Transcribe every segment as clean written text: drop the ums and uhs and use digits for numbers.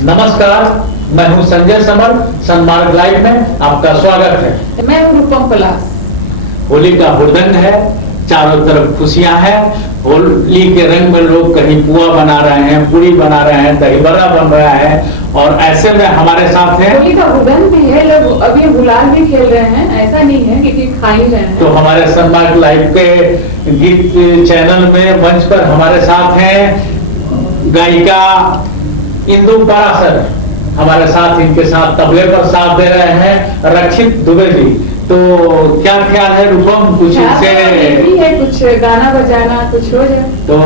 नमस्कार, मैं हूं संजय समर। सन्मार्ग लाइव में आपका स्वागत है। मैं हूँ रूपम पलास। होली का हुड़दंग है, चारों तरफ खुशियां हैं। होली के रंग में लोग कहीं पुआ बना रहे हैं, पूरी बना रहे हैं, दही बड़ा बन रहा है, और ऐसे में हमारे साथ है होली का हुड़दंग भी है, लोग अभी गुलाल भी खेल रहे हैं, ऐसा नहीं है कि खा ही रहे हैं। तो हमारे सन्मार्ग लाइव के गीत चैनल में मंच पर हमारे साथ हैं गायिका इंदु पाराशर। हमारे साथ इनके साथ तबले पर साथ दे रहे हैं रक्षित दुबे जी। तो क्या ख्याल है रूपम, कुछ से है, कुछ गाना बजाना कुछ हो जाए। तो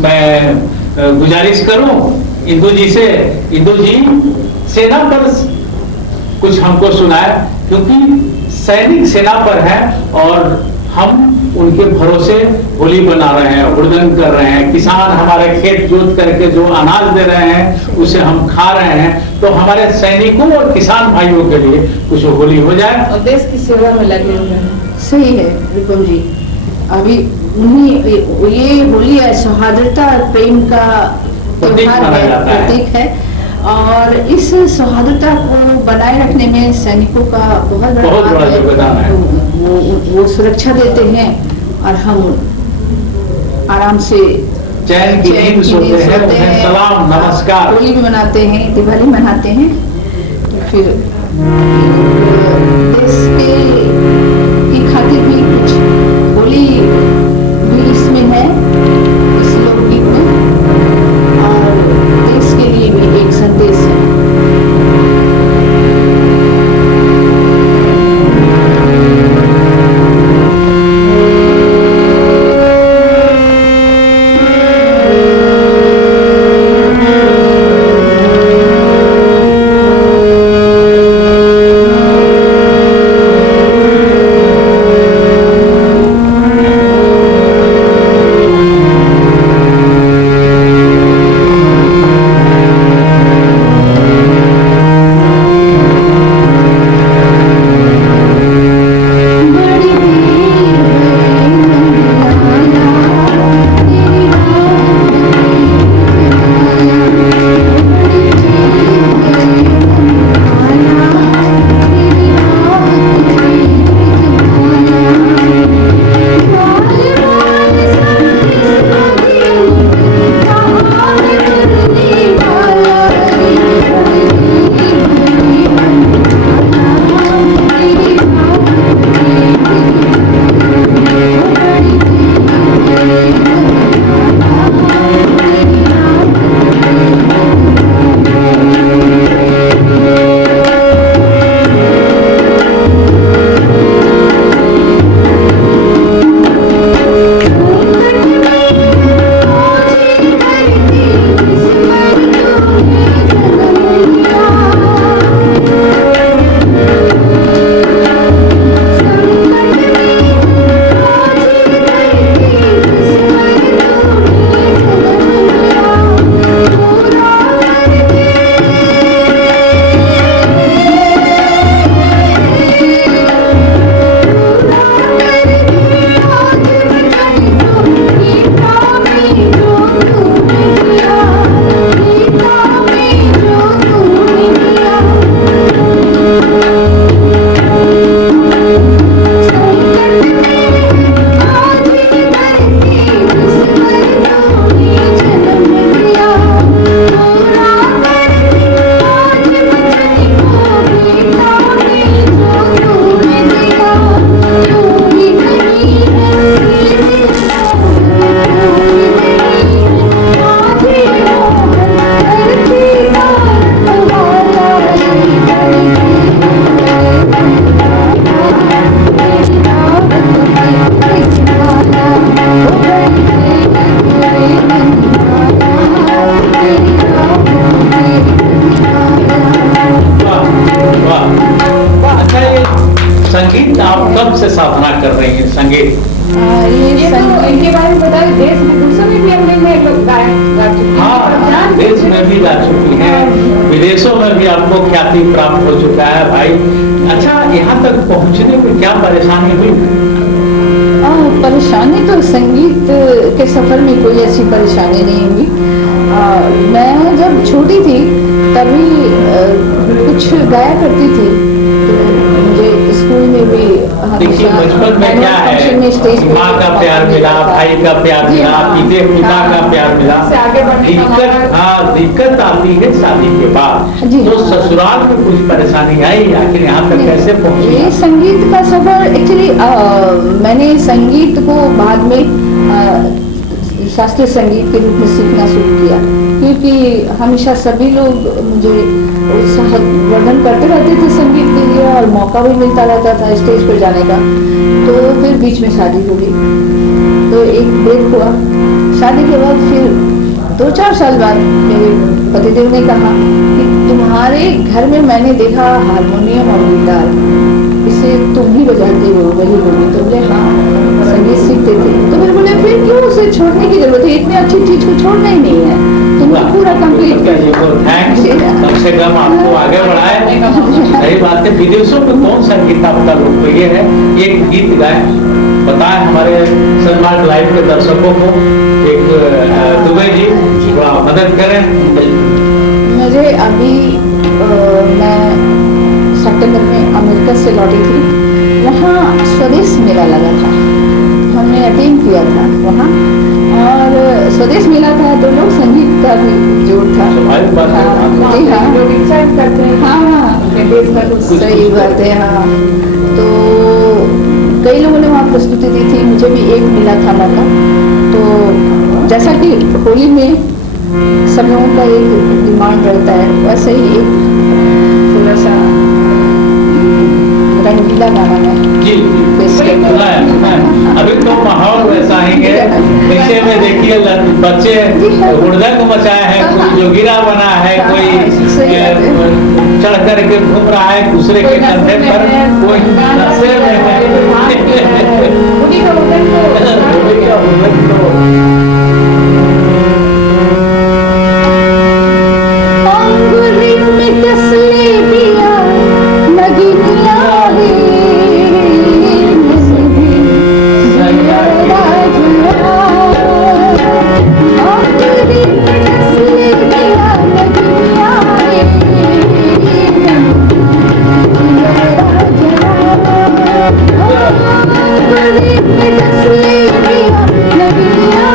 मैं गुजारिश करूं इंदु जी से, इंदु जी सेना पर कुछ हमको सुनाए, क्योंकि सैनिक सेना पर है और हम उनके भरोसे होली बना रहे हैं, हुड़दंग कर रहे हैं। किसान हमारे खेत जोत करके जो अनाज दे रहे हैं उसे हम खा रहे हैं। तो हमारे सैनिकों और किसान भाइयों के लिए कुछ होली हो जाए और देश की सेवा में लगे हुए हैं। सही है रूपम जी। अभी ये होली है सौहार्दता और प्रेम का त्योहार है, प्रतीक है, और इस सौहार्दता को बनाए रखने में सैनिकों का बहुत बड़ा योगदान है। वो सुरक्षा देते हैं और हम आराम से चैन की नींद सोते हैं, उन्हें सलाम नमस्कार। होली भी मनाते हैं, दिवाली मनाते हैं। तो फिर देश की खातिर भी कुछ होली भी इसमें है, इस लोकगीत में, और देश के लिए भी एक संदेश है। संगीत आप कब से साधना कर रही हैं? संगीत ये तो इनके बारे में बताइए। देश विदेशों में भी हमने लोग गा चुके हैं। हाँ, देश में भी गा चुकी हैं, विदेशों में भी आपको ख्याति प्राप्त हो चुका है भाई। अच्छा, यहाँ तक पहुँचने में क्या परेशानी हुई? परेशानी तो संगीत के सफर में कोई ऐसी परेशानी नहीं हुई। मैं जब छोटी थी तभी कुछ गाया करती थी, तो मुझे स्कूल में भी देखिए बचपन में क्या है, स्टेज माँ का प्यार मिला, भाई का प्यार मिला, पिता का प्यार मिला। से आगे बढ़ने का दिक्कत, मौका- हाँ दिक्कत आती है शादी के बाद। जी। तो ससुराल में कुछ परेशानी आई, आखिर यहाँ तक कैसे ये पहुँची? संगीत का सफर एक्चुअली मैंने संगीत को बाद में शास्त्रीय संगीत के रूप में सीखना शुरू किया, क्योंकि हमेशा सभी लोग मुझे उत्साहवर्धन करते रहते थे संगीत के लिए, और मौका भी मिलता रहता था स्टेज पर जाने का। तो फिर बीच में शादी हो गई, तो एक ब्रेक हुआ। शादी के बाद फिर 2-4 साल बाद मेरे पतिदेव ने कहा कि तुम्हारे घर में मैंने देखा हारमोनियम और गिटार, इसे तुम ही बजाते हो, वही बोली। तो बोले हाँ, संगीत सीखते थे। तो फिर बोले फिर क्यों उसे छोड़ने की जरूरत है, इतनी अच्छी चीज को छोड़ना ही नहीं है, तुमको पूरा कंप्लीट थैंक्स, कम से कम आपको आगे बढ़ाए। सही बात है। विदेशों में कौन सा गीत आपका लोकप्रिय है? एक गीत गाए, बताएं हमारे सनमार्ग लाइव के दर्शकों को। एक दुबे जी थोड़ा मदद करें। मुझे अभी मैं सितंबर में अमेरिका से लौटी थी, वहाँ स्वदेश मेला लगा था, हमने अटेंड किया था वहाँ, और स्वदेश मेला था तो लोग संगीत का भी जोड़ था। स्वाभाविक बात है। हाँ, जी हाँ, लोग इच्छा करते हैं हाँ अपने देश का कुछ सही बात है। हाँ, तो कई लोगों ने वहाँ प्रस्तुति दी थी, मुझे भी एक मिला था मौका। तो जैसा कि होली में सब लोगों का एक डिमांड रहता है, वैसे ही एक थोड़ा सा रंगीला गाना है। जी सुना है। अभी तो माहौल वैसा ही है। नीचे में देखिए बच्चे हुड़दंग मचाए हैं, कोई जोगिरा बना है, कोई चढ़ कर के घूम रहा है दूसरे के कंधे पर, कोई नशे में है। उन्हीं का वजन तो अंगुरी में तस्ले दिया नगीनिया रे, अंगुरी में तस्ले दिया नगीनिया रे, अंगुरी में तस्ले दिया नगीनिया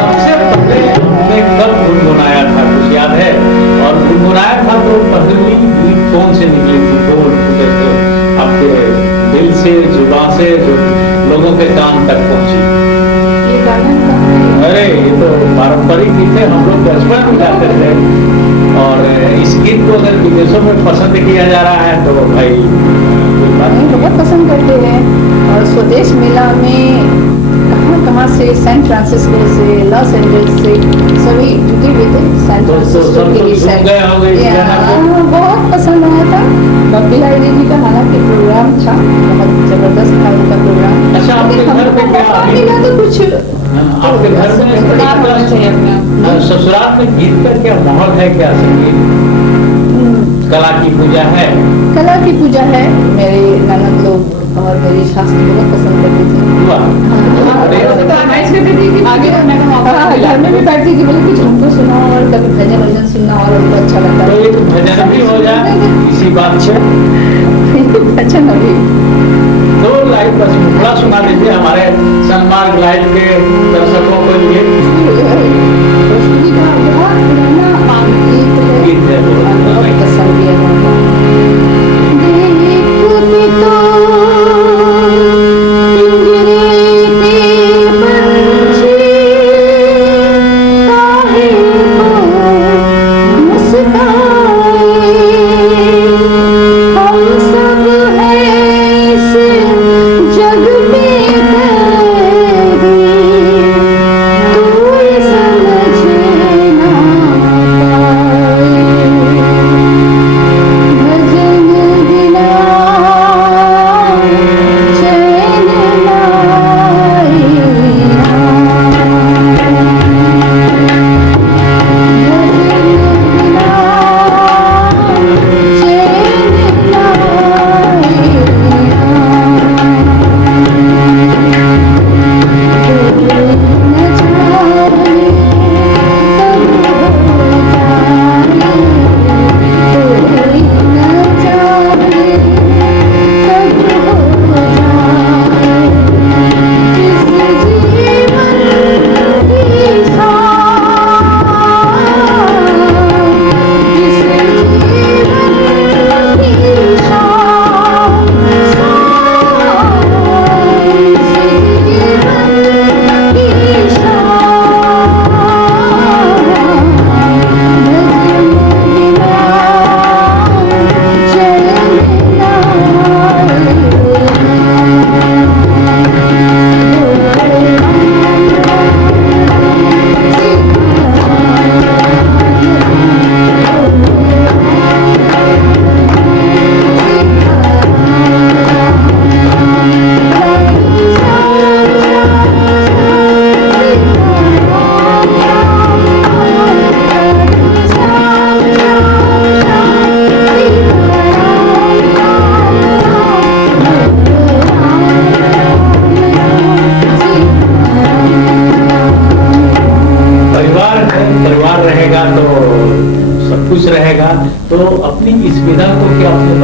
सबसे पहले हमने कब गुनगुनाया था, कुछ याद है? और गुनगुनाया था तो पहली गीत कौन से निकली थी, कौन जैसे आपके दिल से, जुबान से, जो लोगों के कान तक पहुंची? ये गाना का अरे ये तो पारंपरिक गीत है, हम लोग बचपन में गाते थे। और इस गीत को अगर विदेशों में पसंद किया जा रहा है तो भाई कोई बात हमें नहीं। बहुत पसंद करते हैं। और स्वदेश मेला में कहाँ से, सैन फ्रांसिस्को से, लॉस एंजल्स से सभी जुटे हुए थे। सैन तो फ्रांसिस्को के लिए सुन गए होंगे इस गाना को? बहुत पसंद आया था। बब्बी लाहिरी जी का हालांकि प्रोग्राम था, बहुत जबरदस्त था उनका प्रोग्राम। अच्छा, आपके लेकिन घर पे हमको क्या मौका अभी- मिला तो कुछ आपके घर में सुधार होना चाहिए अपने आप। ससुराल में गीत का क्या माहौल है, क्या संगीत कला की पूजा है? कला की पूजा है। मेरे ननद लोग और मेरी सास बहुत पसंद करती थी। वाह। अरे, तो आनाइश करती थी कि आगे बढ़ने का मौका हाँ, मिला। घर में भी बैठती थी, बोले कुछ हमको सुनाओ, और कभी भजन वजन सुनना और उनको अच्छा लगता तो है। एक भजन भी हो जाए इसी बात से। भजन अभी तो लाइव बस मुखड़ा सुना दीजिए हमारे सनमार्ग लाइव के दर्शकों के लिए। रोशनी का बहुत पुराना गीत है, गीत है वो। बहुत पसंद किया जाता है। देखती तो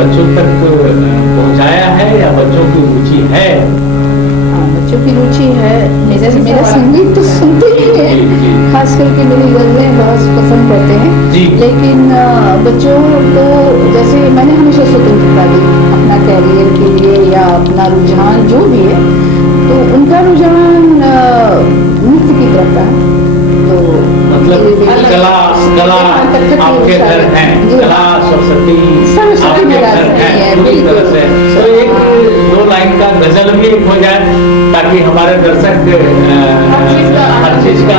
बच्चों तक पहुंचाया है या बच्चों की रुचि है? बच्चों की रुचि है। मेरा संगीत तो सुनते ही हैं, खास करके मेरी गज़लें बहुत पसंद करते हैं। लेकिन बच्चों को जैसे मैंने हमेशा स्वतंत्रता दी अपना कैरियर के लिए या अपना रुझान जो भी है, तो उनका रुझान नृत्य की तरफ है। तो मतलब कला आपके घर है, कला सरस्वती आपके घर है पूरी तरह से। तो एक दो लाइन का गजल भी हो जाए ताकि हमारे दर्शक हर चीज का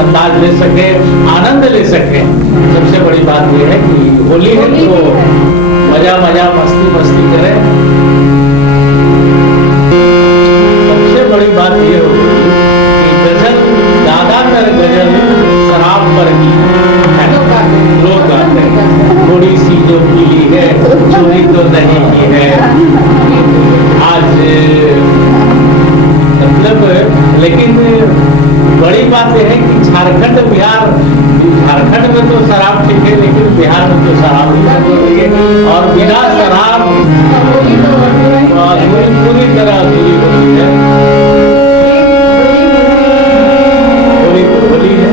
अंदाज ले सके, आनंद ले सके। सबसे बड़ी बात यह है कि होली है तो मजा मस्ती करें। सबसे बड़ी बात यह होगी कि गजल, ज्यादातर गजल शराब पर ही है, लोग गाते हैं। थोड़ी सी जो पीली है चोरी तो नहीं की है। आज मतलब लेकिन बड़ी बात यह है कि झारखंड में तो शराब ठीक है, लेकिन बिहार में तो शराब नहीं हो रही है और बिना शराब पूरी तरह अधूरी होती है। होली तो होली है,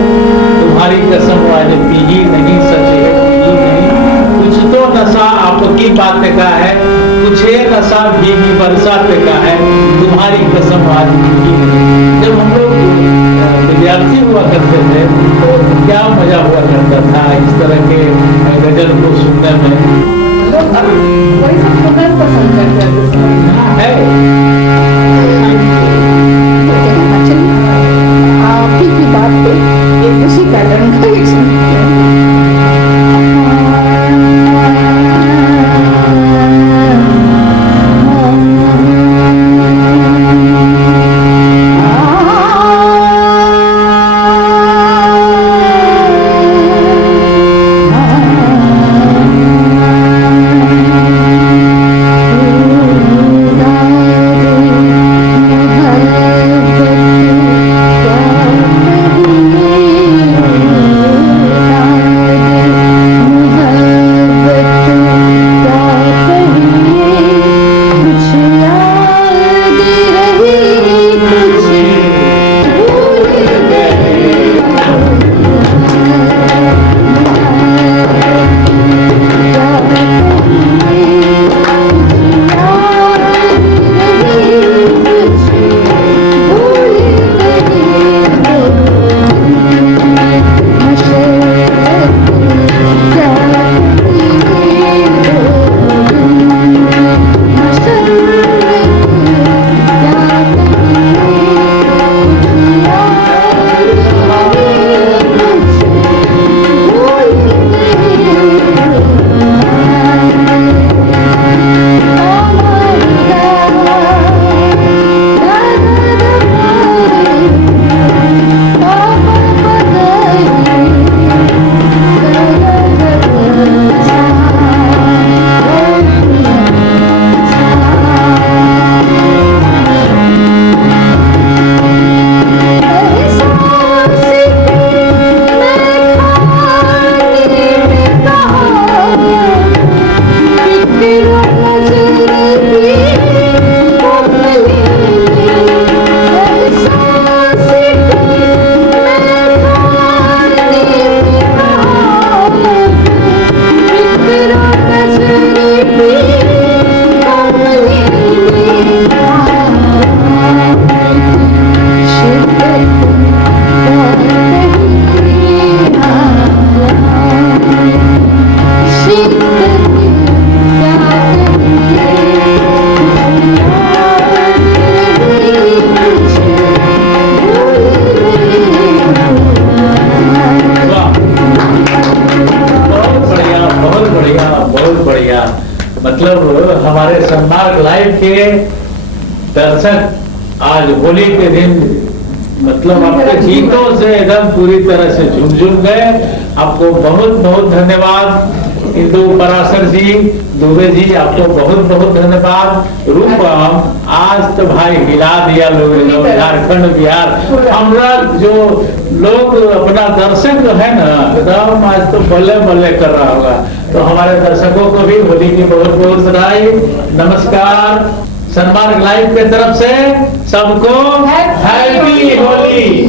तुम्हारी कसम वाले पीही नहीं, सच है पीही नहीं। कुछ तो नशा आपकी बात का है, कुछ नशा भीगी बरसात का है, तुम्हारी कसम आज पीही नहीं। जब हम लोग विद्यार्थी हुआ करते थे तो क्या मजा हुआ करता था इस तरह के गजल को सुनने में। लोग वही सब सुनना पसंद करते हैं। आप ही की बात पे एक उसी पैटर्न का एक सुनते हैं। मतलब हमारे सन्मार्ग लाइव के दर्शक आज होली के दिन मतलब आपके गीतों से एकदम पूरी तरह से झूम गए। आपको बहुत बहुत धन्यवाद। इंदु पराशर जी, दुबे जी, आपको बहुत बहुत धन्यवाद। रूपम, आज तो भाई हिला दिया लोग, झारखंड बिहार, हमरा जो लोग अपना दर्शक जो है ना एकदम आज तो बल्ले बल्ले कर रहा होगा। तो हमारे दर्शकों को भी होली की बहुत बहुत बधाई, नमस्कार। सनमार्ग लाइव के तरफ से सबको हैप्पी होली।